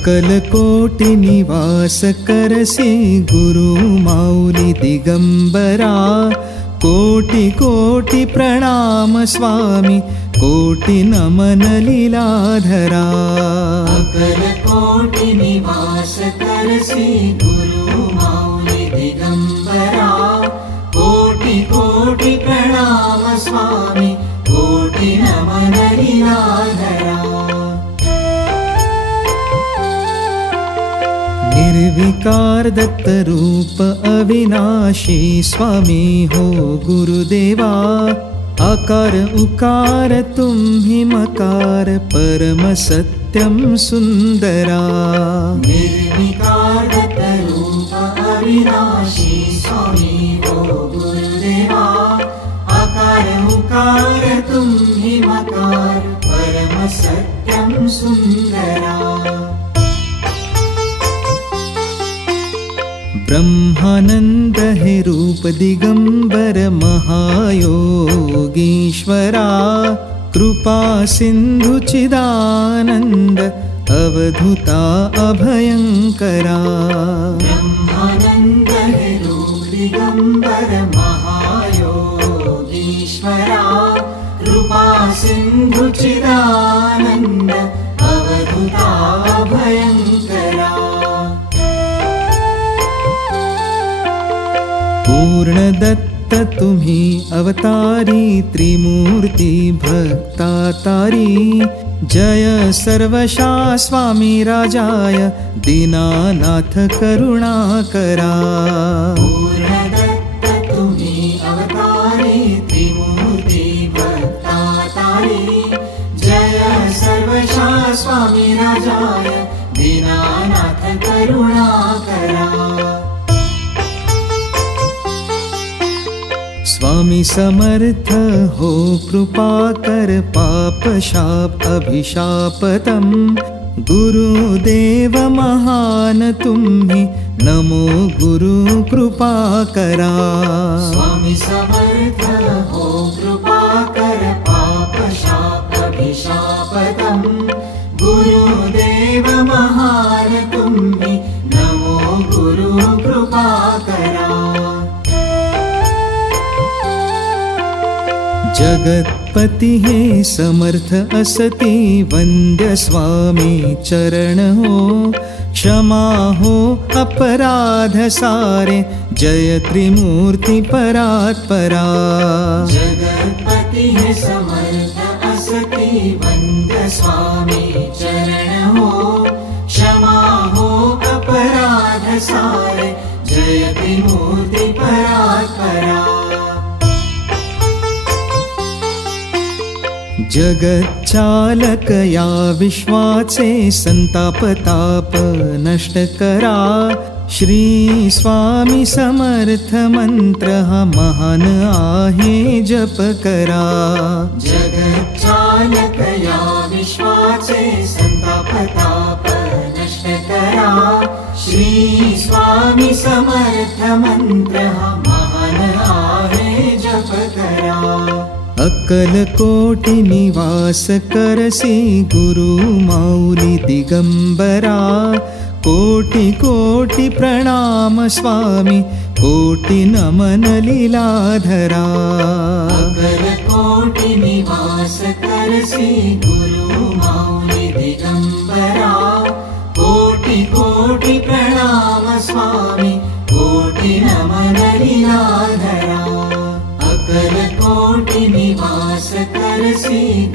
अकलकोटि निवास करसि गुरु माऊली दिगंबरा। कोटि कोटि प्रणाम स्वामी, कोटि नमन लीलाधरा। अकलकोटि निवास करसि गुरु माऊली दिगंबरा। कोटि कोटि प्रणाम स्वामी, कोटि नमन लीलाधरा। निर्विकार दत्त रूप अविनाशी स्वामी हो गुरुदेवा। आकार उकार तुम ही मकार परम सत्यम सुंदरा। निर्विकार दत्त रूप अविनाशी स्वामी हो गुरुदेवा। आकार उकार तुम ही मकार परम सत्यम सुंदरा। ब्रह्मानंद है रूप दिगंबर महायोगीश्वरा। कृपा सिंधु चिदानंद अवधूता अभयंकरा। ब्रह्मानंद है रूप दिगंबर महायोगीश्वरा। कृपा सिंधु चिदानंद अवधूता अभयंकरा। पूर्ण दत्त तुम्ही अवतारी, त्रिमूर्ति भक्तातारी। जय सर्वशा स्वामी राजाय, दीनानाथ करुणाकरा। पूर्ण दत्त तुम्ही अवतारी, त्रिमूर्ति भक्तातारी। जय सर्वशा स्वामी राजाय, दीनानाथ करुणाकरा। स्वामी समर्थ हो कृपा कर, पाप शाप अभिशापतम। गुरुदेव महान तुम्ही, नमो गुरु कृपा करा। स्वामी समर्थ हो कृपा कर, पाप शाप अभिशापतम। गुरुदेव महान तुम्ही, नमो गुरु कृपा करा। जगतपति है समर्थ असति, वंद्य स्वामी चरण हो। क्षमा हो अपराध सारे, जय त्रिमूर्ति परात्परा। जगतपति है समर्थ असति, वंद्य स्वामी चरण हो। क्षमा हो अपराध सारे, जय त्रिमूर्ति परात्परा। जगत चालक या विश्वाचे, संताप ताप नष्ट करा। श्री स्वामी समर्थ मंत्र हा महान आहे, जप करा। जगत चालक या विश्वाचे, संताप ताप नष्ट करा। श्री स्वामी समर्थ मंत्र हा महान आहे, जप करा। अकलकोटि निवास करसि गुरु माऊली दिगंबरा। कोटि कोटि प्रणाम स्वामी, कोटि नमन लीलाधरा। अकलकोटि निवास करसि गुरु माऊली दिगंबरा। कोटि कोटि प्रणाम स्वामी, कोटि नमन लीलाधरा। अकलकोटि निवास करसि